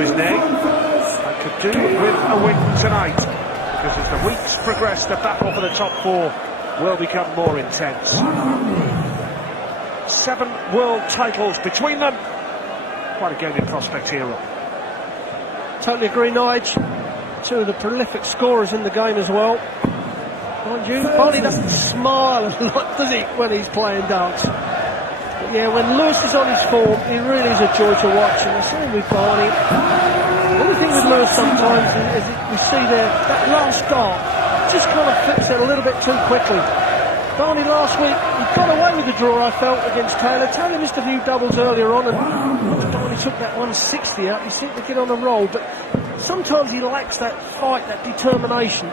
his name. And could do with a win tonight, because as the weeks progress, the battle for the top four will become more intense. 7 world titles between them. Quite a game in prospect here, Rob. Totally agree, Nige. 2 of the prolific scorers in the game as well. Mind you, Barney doesn't smile a lot, does he, when he's playing darts? But yeah, when Lewis is on his form, he really is a joy to watch, and the same with Barney. The only thing with Lewis sometimes is we see there, that last dart just kind of flips it a little bit too quickly. Barney last week, he got away with the draw, I felt, against Taylor. Taylor missed a few doubles earlier on, and once Barney took that 160 out, he seemed to get on a roll, but sometimes he lacks that fight, that determination.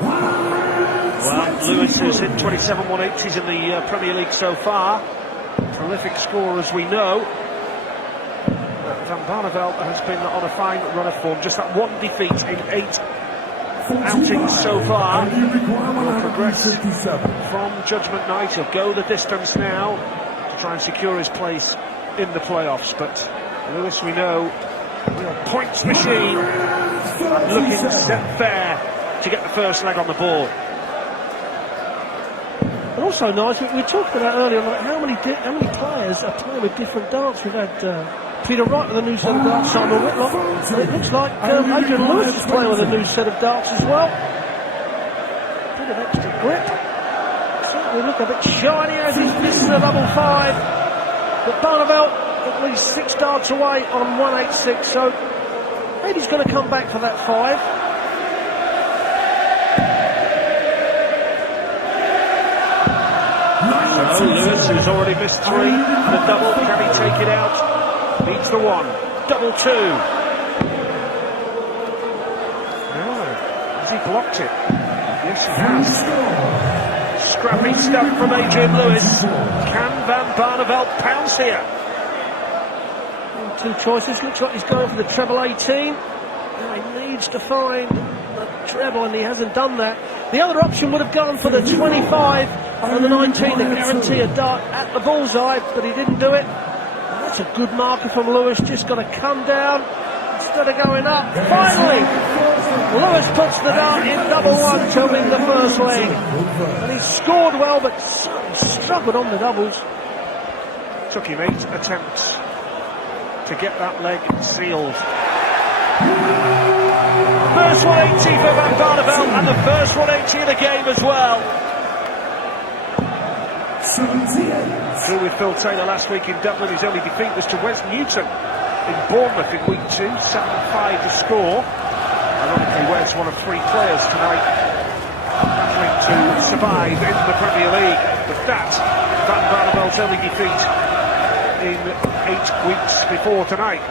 Well, Lewis has hit 27 180s in the Premier League so far. Prolific scorer, as we know. Van Barneveld has been on a fine run of form. Just that one defeat in 8 outings so far. He'll progress from Judgment Night. He'll go the distance now to try and secure his place in the playoffs. But Lewis, we know, real points machine, and looking set fair to get the first leg on the board. And also, nice, we were talking about earlier, like how many players are playing with different darts. We've had Peter Wright with a new set of darts, Simon Whitlock, and it looks like Adrian Lewis is playing with a new set of darts as well. Bit of extra grip. Certainly look a bit shiny as he's missed the double 5. But Barneveld at least 6 darts away on 186, so maybe he's going to come back for that 5. So Lewis, who's already missed 3, the double, can he take it out? Needs the 1, double 2. Has he blocked it? Yes, he has. Scrappy stuff from Adrian Lewis. Can Van Barneveld pounce here? 2 choices. Looks like he's going for the treble 18. Now he needs to find the treble, and he hasn't done that. The other option would have gone for the 25 and the 19 to guarantee a dart at the bullseye, but he didn't do it. And that's a good marker from Lewis. Just got to come down instead of going up. Finally, Lewis puts the dart in double 1 to win the first leg. And he scored well, but struggled on the doubles. Took him 8 attempts to get that leg sealed. First 180 for Van Barneveld, and the first 180 of the game as well. Through with Phil Taylor last week in Dublin. His only defeat was to Wes Newton in Bournemouth in week 2, 7-5 to score. Ironically, Wes, one of 3 players tonight battling to survive in the Premier League. But that, Van Barneveld's only defeat in 8 weeks before tonight.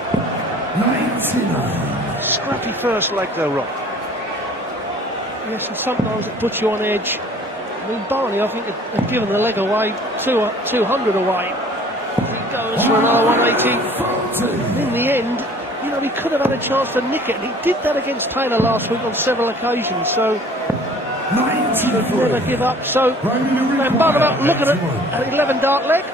99. Scrappy first leg though, Rob. Yes, and sometimes it puts you on edge. I mean, Barney, I think, had given the leg away, 200 away. He goes for another 180. In the end, you know, he could have had a chance to nick it, and he did that against Taylor last week on several occasions, so he should never give up. So, Van Barneveld looking at an 11 dart leg.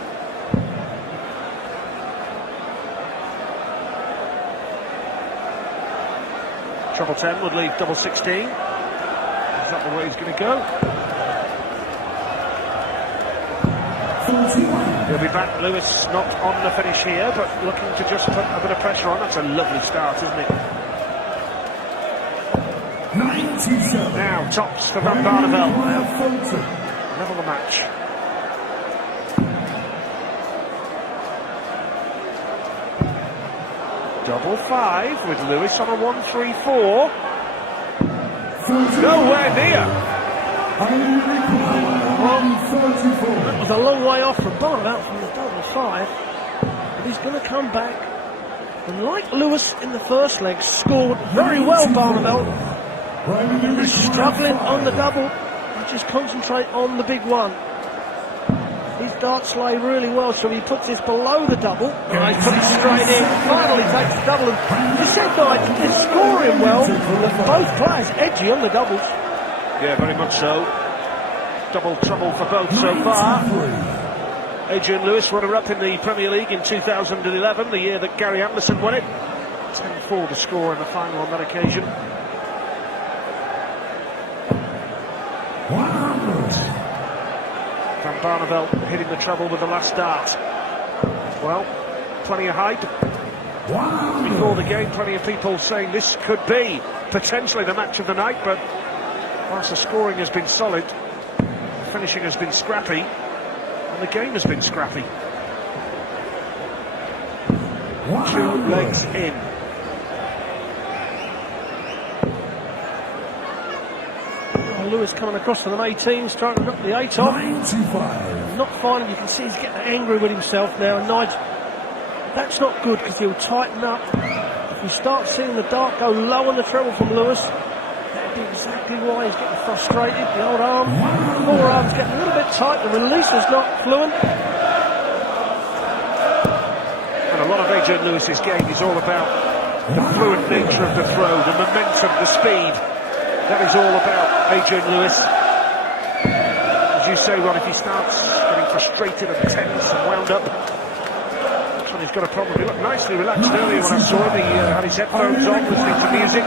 Treble 10 would leave double 16. Is that the way he's going to go? He'll be back. Lewis not on the finish here, but looking to just put a bit of pressure on. That's a lovely start, isn't it? 97. Now tops for Van Barneveld. Level the match. Double 5 with Lewis on a 1-3-4. Nowhere near. That was a long way off from Barneveld from the double 5. But he's going to come back. And like Lewis in the first leg, scored very well, Barneveld. He's struggling on the double. He just concentrate on the big one. His darts lay really well, so he puts this below the double. He's put it straight in. Finally takes the double. And he said, they're scoring well. Both players edgy on the doubles. Yeah, very much so. Double trouble for both so far. Adrian Lewis, runner-up in the Premier League in 2011, the year that Gary Anderson won it. 10-4 the score in the final on that occasion. 100. Van Barneveld hitting the treble with the last dart. Well, plenty of hype. 100. Before the game, plenty of people saying this could be potentially the match of the night, but whilst the scoring has been solid, the finishing has been scrappy, and the game has been scrappy. 2 legs in. Lewis coming across to the 18s, trying to knock the 8 off. 95. Not finding, you can see he's getting angry with himself now. Nigel, that's not good because he'll tighten up. If you start seeing the dart go low on the treble from Lewis, that'd be exactly why he's getting frustrated. The old arm, forearm's getting a little bit tight, the release is not fluent. And a lot of Adrian Lewis's game is all about the fluent nature of the throw, the momentum, the speed. That is all about Adrian Lewis. As you say, Ron, if he starts getting frustrated and tense and wound up, that's when he's got a problem. He looked nicely relaxed earlier when I saw him. He had his headphones on, listening to music,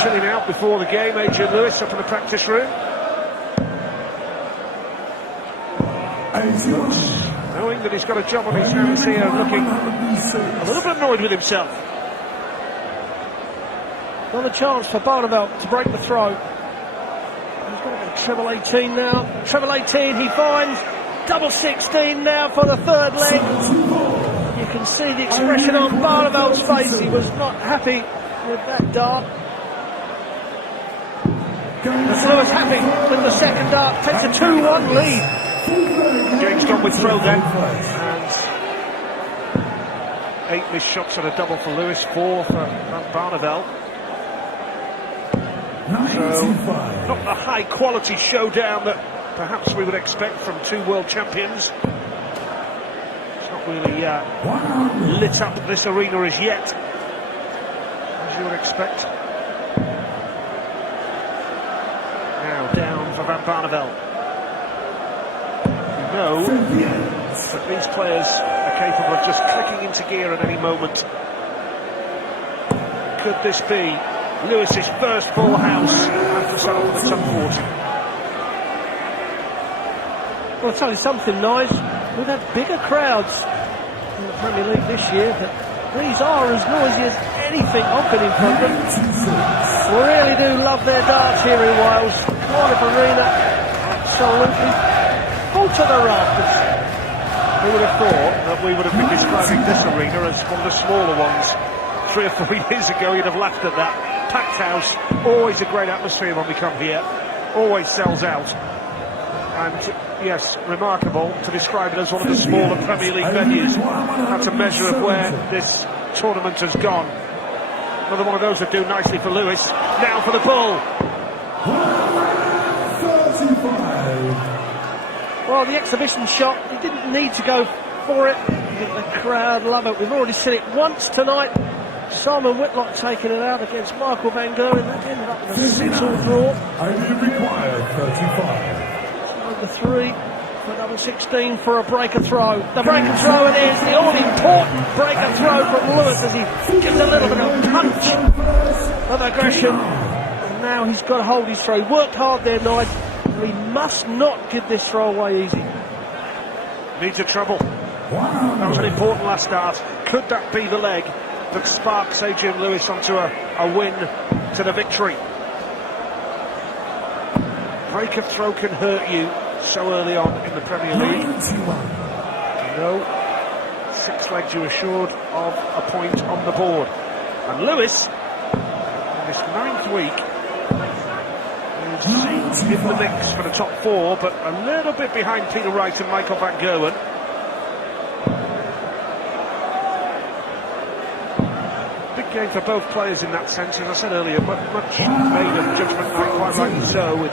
chilling out before the game. Adrian Lewis up in the practice room. 81. Knowing that he's got a job on his hands here, looking a little bit annoyed with himself. Another chance for Barneveld to break the throw. He's got to go treble 18 now. Treble 18 he finds. Double 16 now for the third leg. You can see the expression on Barneveld's face. He was not happy with that dart. But Lewis happy with the second dart. Takes a 2-1 lead. James gone with throw then. And 8 missed shots and a double for Lewis, 4 for Van Barneveld. So, not the high-quality showdown that perhaps we would expect from 2 world champions. It's not really lit up this arena as yet, as you would expect. Now down for Van Barneveld. You know that these players are capable of just clicking into gear at any moment. Could this be Lewis's first full house after settle for the top 40? Well, I'll tell you something, Nige. We've had bigger crowds in the Premier League this year, but these are as noisy as anything I've been in front of. We really do love their darts here in Wales. Cardiff Arena, absolutely full to the rafters. Who would have thought that we would have been describing this arena as one of the smaller ones 3 or 4 years ago? You'd have laughed at that. Packed house, always a great atmosphere when we come here, always sells out, and yes, remarkable to describe it as one of the smaller Premier League venues. That's a measure of where this tournament has gone. Another one of those that do nicely for Lewis. Now for the ball. 135. Well, the exhibition shot, he didn't need to go for it. I think the crowd love it. We've already seen it once tonight. Simon Whitlock taking it out against Michael Van Gerwen. That ended up with a 6-all draw. Only required 35. Number 3 for double 16 for a breaker throw. The breaker throw it is, the all-important breaker throw from Lewis as he gives a little bit of punch of aggression. And now he's got to hold his throw. He worked hard there, Nigel. He must not give this throw away easy. Needs a treble. That was an important last start. Could that be the leg that sparks Adrian Lewis onto a win to the victory? Break of throw can hurt you so early on in the Premier League. No, 6 legs you're assured of a point on the board. And Lewis, in this 9th week, is in the mix for the top 4, but a little bit behind Peter Wright and Michael Van Gerwen. Game for both players in that sense, as I said earlier, but much made of judgment night, quite rightly so, with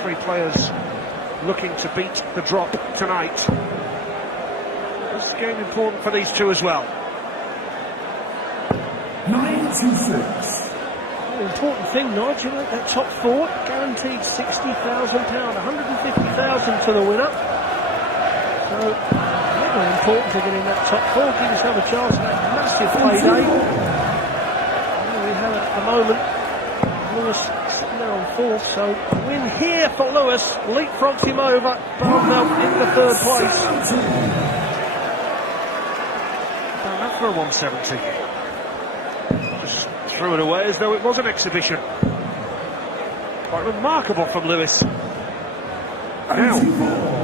3 players looking to beat the drop tonight. This is a game important for these 2 as well. 96. The important thing, Nigel, that top 4 guaranteed £60,000, 150,000 to the winner. So So, very important to get in that top four, give yourself a chance at that massive payday. There we have it at the moment. Lewis sitting there on fourth, so a win here for Lewis leapfrogs him over. Barney in the third place. Well, that for a 170. Just threw it away as though it was an exhibition. Quite remarkable from Lewis. Now,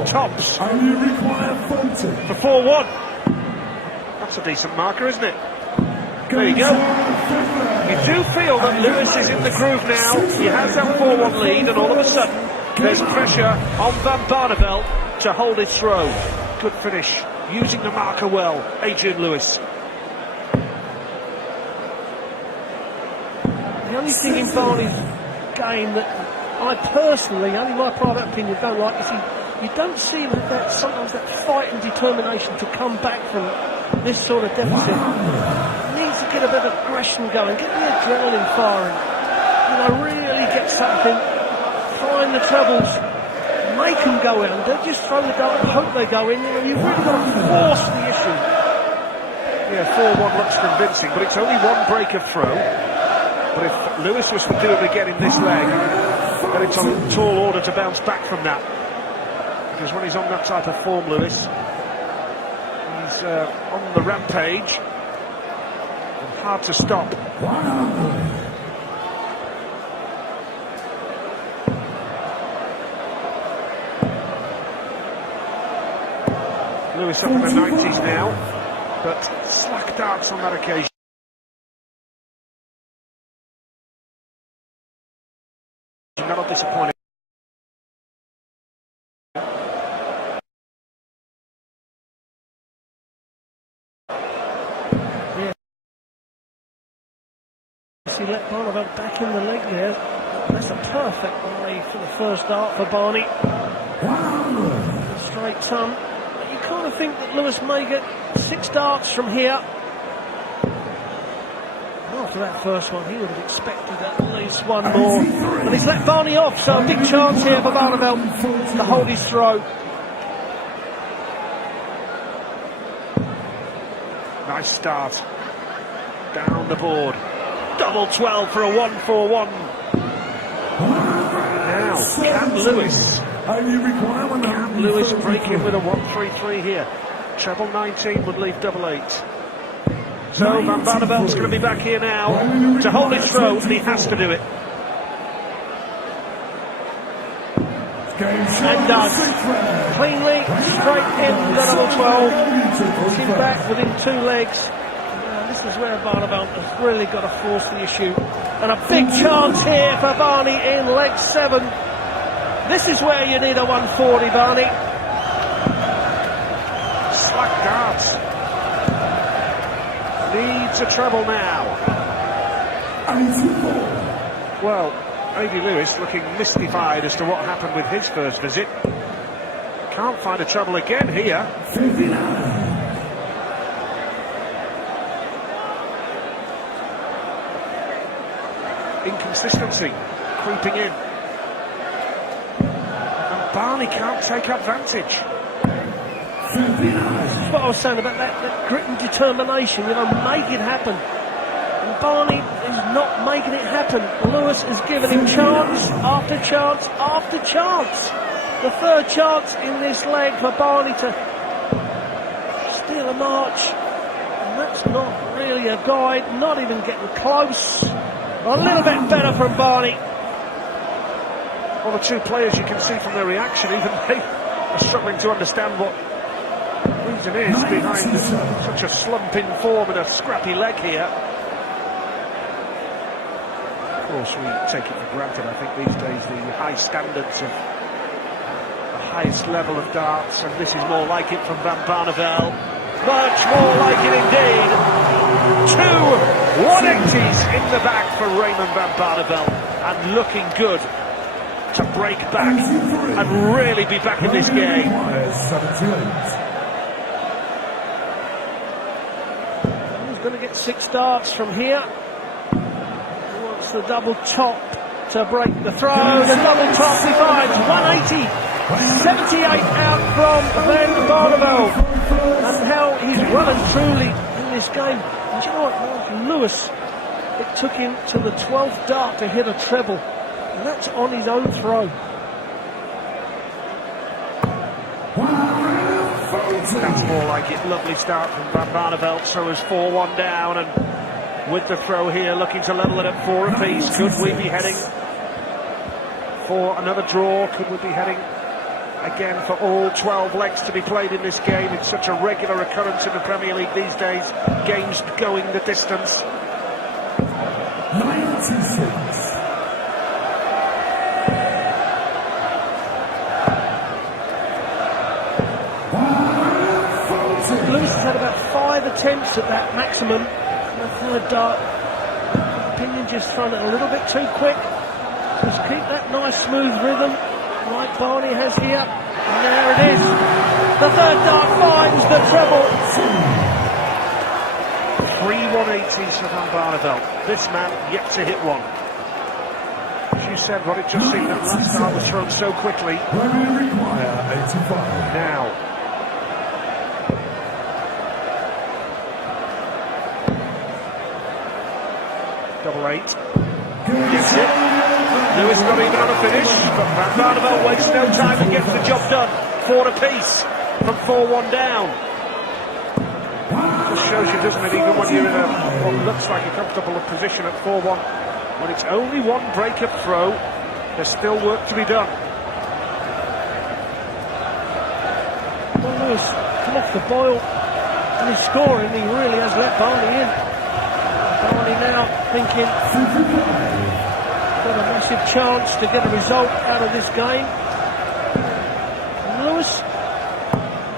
tops And you require 40. for 4-1. That's a decent marker, isn't it? There you go. You do feel that Lewis is in the groove now. He has that 4-1 lead, and all of a sudden there's pressure on Van Barneveld to hold his throw. Good finish, using the marker well, Adrian Lewis. The only thing in Barney's game that I personally, only my private opinion, don't like is you don't see that sometimes that fight and determination to come back from this sort of deficit. He needs to get a bit of aggression going, get the adrenaline firing, really get something, find the trebles, make them go in. Don't just throw the dart and hope they go in. You've really got to force the issue. Yeah, 4-1 looks convincing, but it's only one break of throw. But if Lewis was to do it again in this leg, then it's a tall order to bounce back from that. Because when he's on that type of form, Lewis, he's on the rampage and hard to stop. Lewis up in the 90s now, but slack darts on that occasion. Not disappointing. He let Barneveld back in the leg there. That's a perfect way for the first dart for Barney. Straight ton. You kind of think that Lewis may get 6 darts from here. After that first one, he would have expected at least one more. And he's let Barney off, so a big chance here for Barneveld to hold his throw. Nice start. Down the board. Double 12 for a 1-4-1. Now, can Lewis break in with a 1-3-3 here? Treble 19 would leave double 8. So Van Barneveld's going to be back here now to hold his throw, and he has to do it. And does. Cleanly, straight in the double 12. Puts him back within 2 legs. This is where Barneveld has really got to force the issue. And a big chance here for Barney in leg 7. This is where you need a 140, Barney. Slack darts. Needs a treble now. Well, A.D. Lewis looking mystified as to what happened with his first visit. Can't find a treble again here. Inconsistency creeping in. And Barney can't take advantage. This is what I was saying about that grit and determination, make it happen. And Barney is not making it happen. Lewis is giving him chance after chance after chance. The third chance in this leg for Barney to steal a march. And that's not really a guide, not even getting close. A little bit better from Barney. Well, the two players, you can see from their reaction, even they are struggling to understand what the reason is behind such a slump in form and a scrappy leg here. Of course, we take it for granted, I think, these days, the high standards of the highest level of darts, and this is more like it from Van Barneveld. Much more like it indeed. 2 180s in the bag for Raymond Van Barneveld, and looking good to break back and really be back in this game. He's going to get 6 darts from here. He wants the double top to break the throw. The double top he finds 180. 78 out from Van Barneveld. And how he's well and truly in this game. And you know what, Lewis, it took him to the 12th dart to hit a treble. And that's on his own throw. That's more like it. Lovely start from Van Barneveld. So is 4-1 down, and with the throw here, looking to level it at 4 apiece. Could we be heading for another draw? Could we be heading again for all 12 legs to be played in this game? It's such a regular occurrence in the Premier League these days. Games going the distance. 96. Lewis has had about 5 attempts at that maximum. And the third dart, opinion, just thrown it a little bit too quick. Just keep that nice smooth rhythm like Barney has here. And there it is. The third dart finds the treble. 3 180s for Van Barneveld. This man yet to hit one. As you said, Rod, it just seemed that last dart was thrown so quickly. Now. Double 8. Gets it. Lewis not even on a finish, but Van Barneveld wastes no time and gets the job done. 4 apiece from 4-1 down. Just shows you, doesn't it, even when you're in what looks like a comfortable position at 4-1, when it's only one break-up throw, there's still work to be done. Well, Lewis come off the boil and he's scoring. He really has let Barney in. Barney now thinking, got a massive chance to get a result out of this game. And Lewis,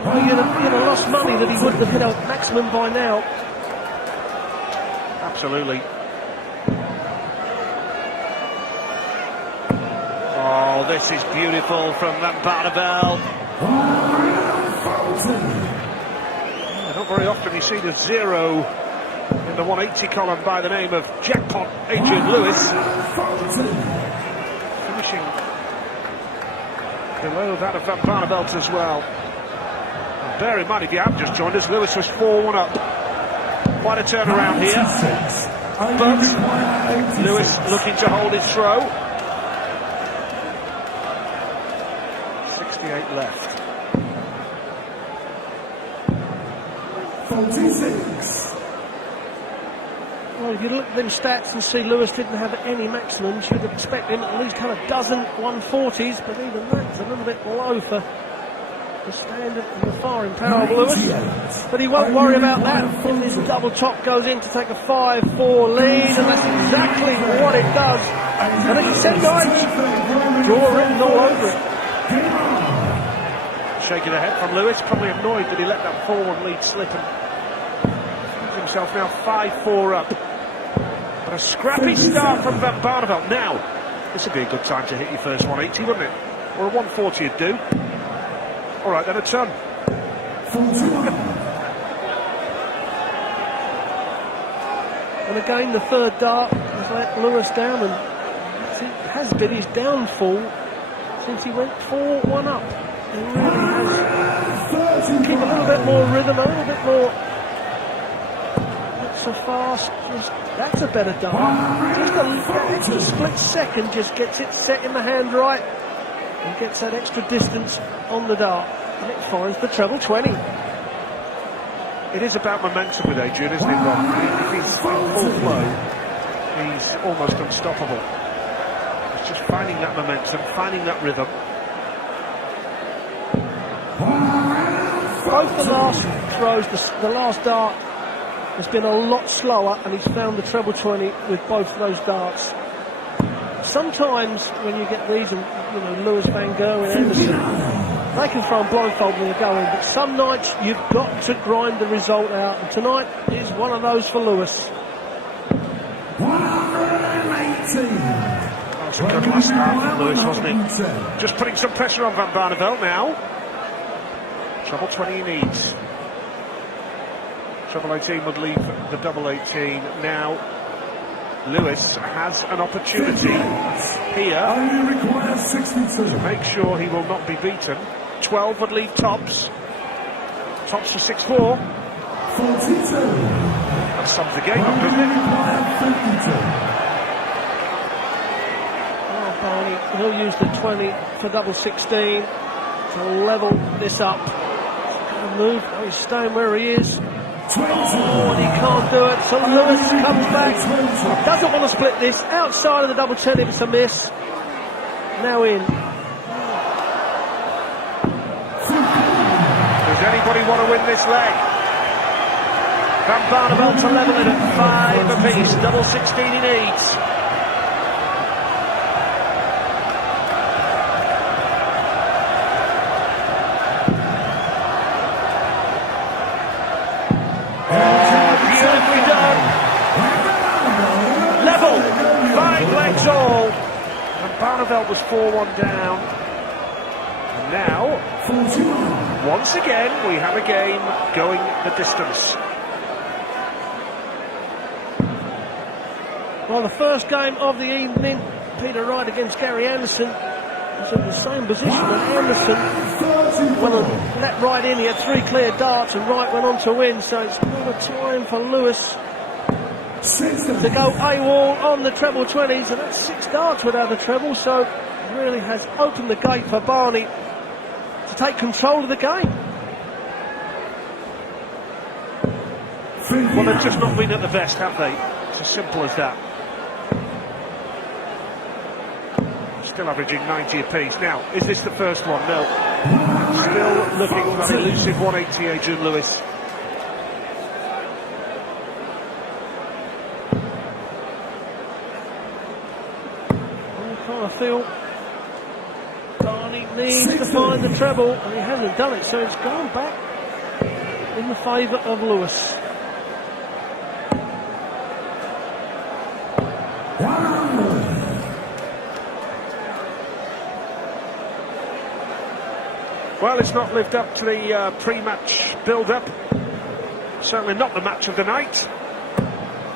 well, you'd have lost money that he wouldn't have hit a maximum by now. Absolutely. Oh, this is beautiful from Van Barneveld. Not very often you see the 0 in the 180 column by the name of Jackpot Adrian Lewis. Finishing below that of Van Barneveld as well. And bear in mind, if you have just joined us, Lewis was 4-1 up. Quite a turnaround here. But Lewis looking to hold his throw. 68 left. 46. Well, if you look at them stats and see Lewis didn't have any maximums, you'd expect him at least have a dozen 140s, but even that's a little bit low for the standard and the firing power of Lewis. But he won't worry about that if this double top goes in to take a 5-4 lead, and that's exactly what it does. And as you said, guys, draw written all over it. Shaking the head from Lewis, probably annoyed that he let that 4-1 lead slip and finds himself now 5-4 up. But a scrappy start from Van Barneveld. Now, this would be a good time to hit your first 180, wouldn't it? Or a 140 would do. All right, then a ton. And again, the third dart has let Lewis down, and it has been his downfall since he went 4-1 up. He really has keep a little bit more rhythm, a little bit more. Not so fast. That's a better dart. Just a extra split second just gets it set in the hand right and gets that extra distance on the dart. And it finds the treble 20. It is about momentum with Adrian, isn't it, Ron? If he's in full flow, he's almost unstoppable. It's just finding that momentum, finding that rhythm. Both the last throws, the last dart has been a lot slower, and he's found the treble 20 with both of those darts. Sometimes when you get these, and Lewis, Van Gerwen, Anderson, they can throw them blindfold when they're going, but some nights you've got to grind the result out, and tonight is one of those for Lewis. 118. That was a good last start from Lewis, wasn't it? Just putting some pressure on Van Barneveld now. Treble 20 he needs. Treble 18 would leave the double 18 now. Lewis has an opportunity here Only requires 62. to make sure he will not be beaten. 12 would leave Tops. Tops for 6-4. 42. That sums the game up, doesn't Only it? requires 52. Oh, Barney, he'll use the 20 for double 16 to level this up. He's going to move. Oh, he's staying where he is. 20. Oh, and he can't do it. So Lewis comes back. Doesn't want to split this. Outside of the double 10 if it's a miss. Now in. Does anybody want to win this leg? Van Barneveld to level it at 5 apiece. Double 16 he needs. Beautifully done. Level. 5 legs all. And Barneveld was 4-1 down. And now, 41. once again, we have a game going the distance. Well, the first game of the evening, Peter Wright against Gary Anderson, was in the same position, and Anderson went and let Wright in. He had 3 clear darts, and Wright went on to win. So it's not a time for Lewis to go AWOL on the treble 20s, and that's 6 darts without the treble. So it really has opened the gate for Barney to take control of the game. Well, they've just not been at the best, have they? It's as simple as that. Still averaging 90 apiece. Now, is this the first one? No. Still looking for that elusive 180, Adrian Lewis. I kind of feel Barney needs to find the treble, and he hasn't done it, so it's gone back in the favour of Lewis. Well, it's not lived up to the pre-match build-up. Certainly not the match of the night.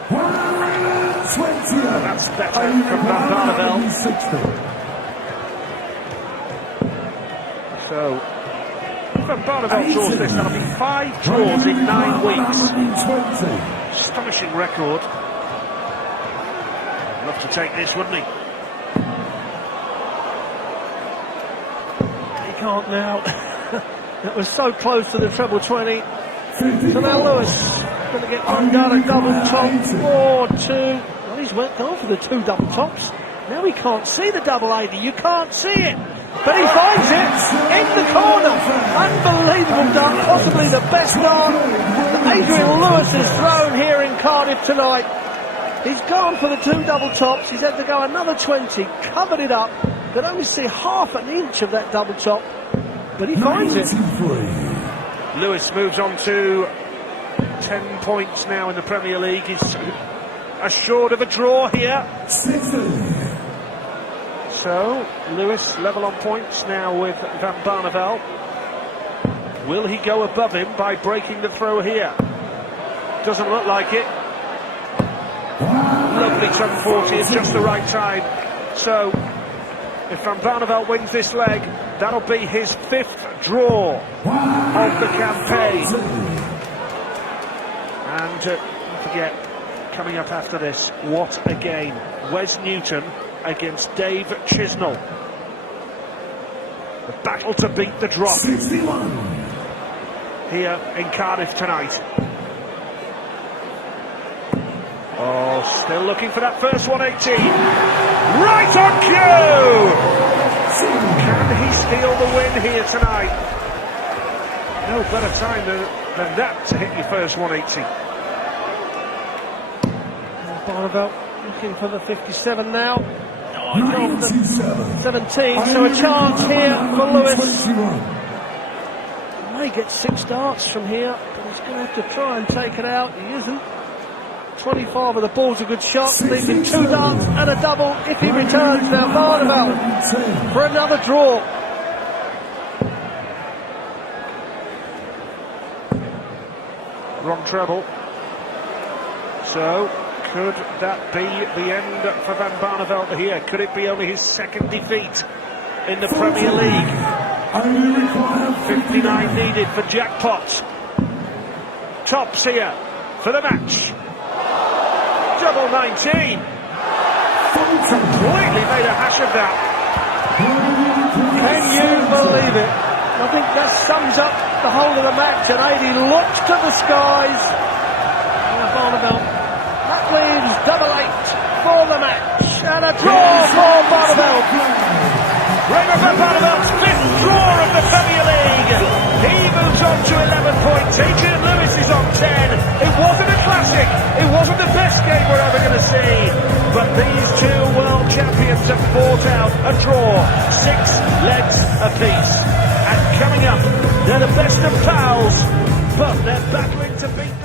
120. That's better from Van Barneveld. 60. So, if Van Barneveld draws this, that'll be 5 draws in 9 weeks. 120. Astonishing record. Love to take this, wouldn't he? He can't now. It was so close to the treble 20. So now Lewis going to get one down a double top, 4-2. Well, he's gone for the 2 double tops. Now he can't see the double 80. You can't see it. But he finds it in the corner. Unbelievable dart. Possibly the best dart that Adrian Lewis has thrown here in Cardiff tonight. He's gone for the 2 double tops. He's had to go another 20. Covered it up. Could only see half an inch of that double top. But he finds it. Lewis moves on to 10 points now in the Premier League. He's assured of a draw here. 60. So, Lewis level on points now with Van Barneveld. Will he go above him by breaking the throw here? Doesn't look like it. Lovely 10-40 at just the right time. So, if Van Barneveld wins this leg, that'll be his 5th draw of the campaign. And don't forget, coming up after this, what a game. Wes Newton against Dave Chisnell. The battle to beat the drop 61. here in Cardiff tonight. Oh, still looking for that first 180. Right on cue! Can he steal the win here tonight? No better time than that to hit your first 180. Barneveld looking for the 57 now. Oh, 97. 17, so a chance here for Lewis. 21. He may get 6 darts from here, but he's going to have to try and take it out. He isn't. 25 of the ball's a good shot, leaving 2 darts and a double if he returns now. Barneveld for another draw. Wrong treble. So, Could that be the end for Van Barneveld here? Could it be only his second defeat in the Premier League? 59 needed for jackpot. Tops here for the match. Double 19. Completely made a hash of that. Can you believe it? I think that sums up the whole of the match. And 80 looks to the skies. And Barneveld. That leaves double 8 for the match. And a draw for Barneveld. Raymond Van Barneveld's 5th draw of the Premier League. He moves on to 11 points. Adrian Lewis is on 10. It wasn't a classic. It wasn't the best game we're ever going to see. But these two world champions have fought out a draw. 6 legs apiece. And coming up, they're the best of pals. But they're battling to beat